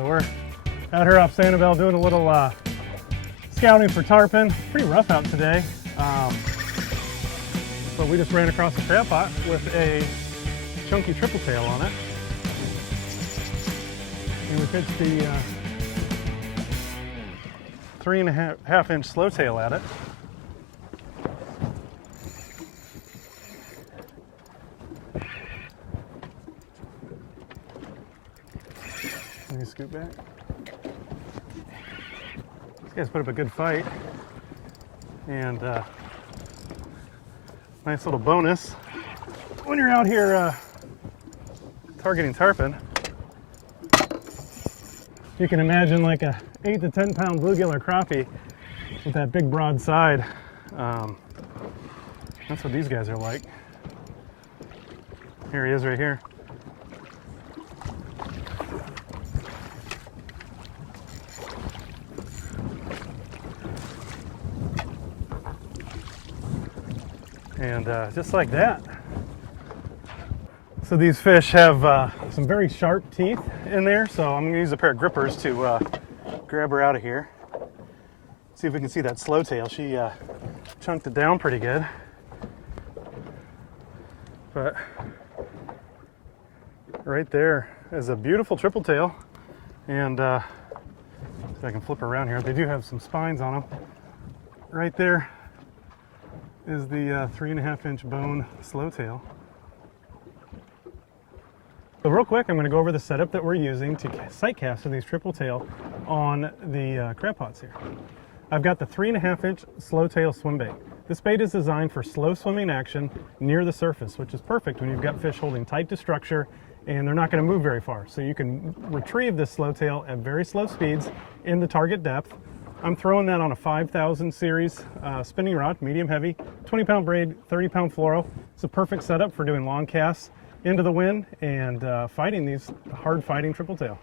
So we're out here off Sanibel doing a little scouting for tarpon. Pretty rough out today, but we just ran across a crab pot with a chunky triple tail on it, and we pitched the 3.5-inch slowtail at it. Let me scoot back. These guys put up a good fight, and nice little bonus when you're out here targeting tarpon. You can imagine like a 8 to 10 pound bluegill or crappie with that big broad side. That's what these guys are like. Here he is right here. And just like that. So these fish have some very sharp teeth in there, so I'm going to use a pair of grippers to grab her out of here. See if we can see that slowtail. She chunked it down pretty good. But right there is a beautiful triple tail, and see if I can flip her around here. They do have some spines on them. Right there is the 3.5-inch bone slowtail. So real quick, I'm going to go over the setup that we're using to sight cast these triple tail on the crab pots here. I've got the 3.5-inch Slowtail Swimbait. This bait is designed for slow swimming action near the surface, which is perfect when you've got fish holding tight to structure and they're not going to move very far. So you can retrieve this slowtail at very slow speeds in the target depth. I'm throwing that on a 5000 series spinning rod, medium heavy, 20-pound braid, 30-pound fluoro. It's a perfect setup for doing long casts into the wind and fighting these hard fighting triple tail.